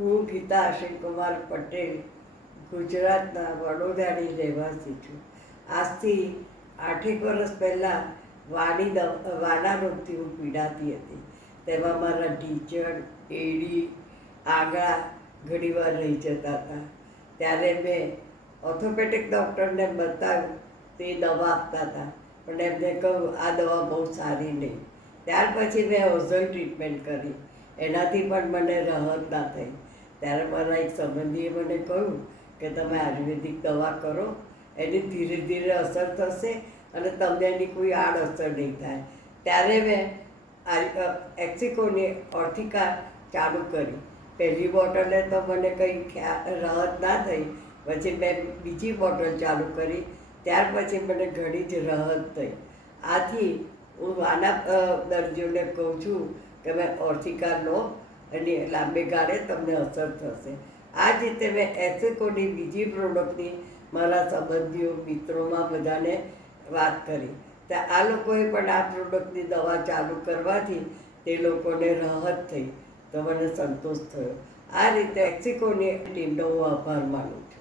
હું ગીતા અશ્વિનકુમાર પટેલ ગુજરાતના વડોદરાની રહેવાસી છું. આજથી 8 વર્ષ પહેલાં વાના રોગથી હું પીડાતી હતી. તેમાં મારા ઢીંચણ, એડી, આગા ઘણીવાર રહી જતા હતા. ત્યારે મેં ઓર્થોપેડિક ડૉક્ટરને બતાવ્યું. તે દવા આપતા હતા, પણ એમને કહ્યું આ દવા બહુ સારી નહીં. ત્યાર પછી મેં ઓઝલ ટ્રીટમેન્ટ કરી. એનાથી પણ મને રાહત ના થઈ. ત્યારે મારા એક સંબંધીએ મને કહ્યું કે તમે આયુર્વેદિક દવા કરો, એની ધીરે ધીરે અસર થશે અને તમને એની કોઈ આડઅસર નહીં થાય. ત્યારે મેં એક્સિકોની ઓર્થિકા ચાલુ કરી. પહેલી બોટલે તો મને કંઈ રાહત ના થઈ. પછી મેં બીજી બોટલ ચાલુ કરી. ત્યાર પછી મને ઘણી જ રાહત થઈ. આથી હું વાના દર્દીઓને કહું છું કે મેં ઓર્થિકા લો, અને લાંબે ગાળે તમને અસર થશે. આ જ રીતે મેં એક્સિકોની બીજી પ્રોડક્ટની મારા સંબંધીઓ, મિત્રોમાં બધાને વાત કરી. તો આ લોકોએ પણ આ પ્રોડક્ટની દવા ચાલુ કરવાથી તે લોકોને રાહત થઈ. તો મને સંતોષ થયો. આ રીતે એક્સિકોની ટીમનો હું આભાર માનું છું.